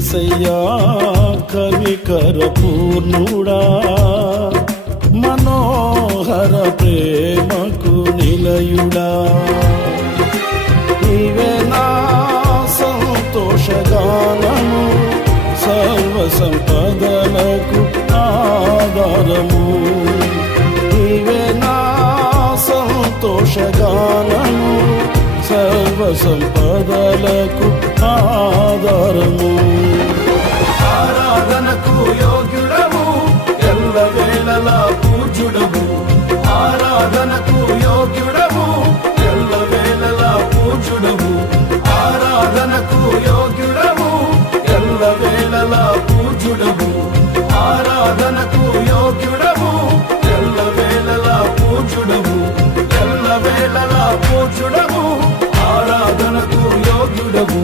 యేసయ్యా కనికర పూర్ణుడా, మనోహర ప్రేమకు నిలయుడా, నీవే నా సంతోషగానము, సర్వ సంపదలకు ఆధారము. నీవే నా సంతోషగానము, సర్వ సంపదలకు ఆధారము. ఆరాధనకు యోగ్యుడము, ఎల్లవేళలా పూజ్యుడము. ఆరాధనకు యోగ్యుడము, ఎల్లవేళలా పూజ్యుడము. ఆరాధనకు యోగ్యుడము, ఎల్లవేళలా పూజ్యుడము. ఆరాధనకు యోగ్యుడము, ఎల్లవేళలా పూజ్యుడము. ఎల్లవేళలా పూజ్యుడము, ఆరాధనకు యోగ్యుడము.